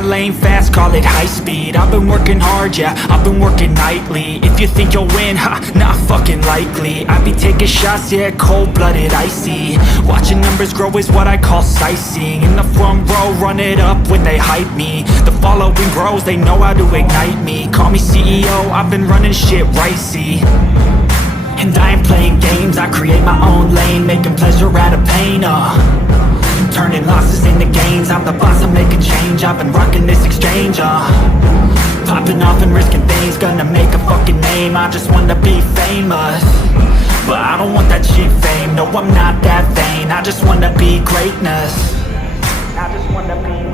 my lane fast, call it high speed. I've been working hard, yeah, I've been working nightly. If you think you'll win, ha, not fucking likely. I be taking shots, yeah, cold-blooded, icy. Watching numbers grow is what I call sightseeing. In the front row, run it up when they hype me. The following grows, they know how to ignite me. Call me CEO, I've been running shit right, see. And I ain't playing games, I create my own lane, making pleasure out of pain, turning losses into gains, I'm the boss, I'm making change. I've been rocking this exchange, popping off and risking things, gonna make a fucking name. I just wanna be famous, but I don't want that cheap fame. No, I'm not that vain, I just wanna be greatness. I just wanna be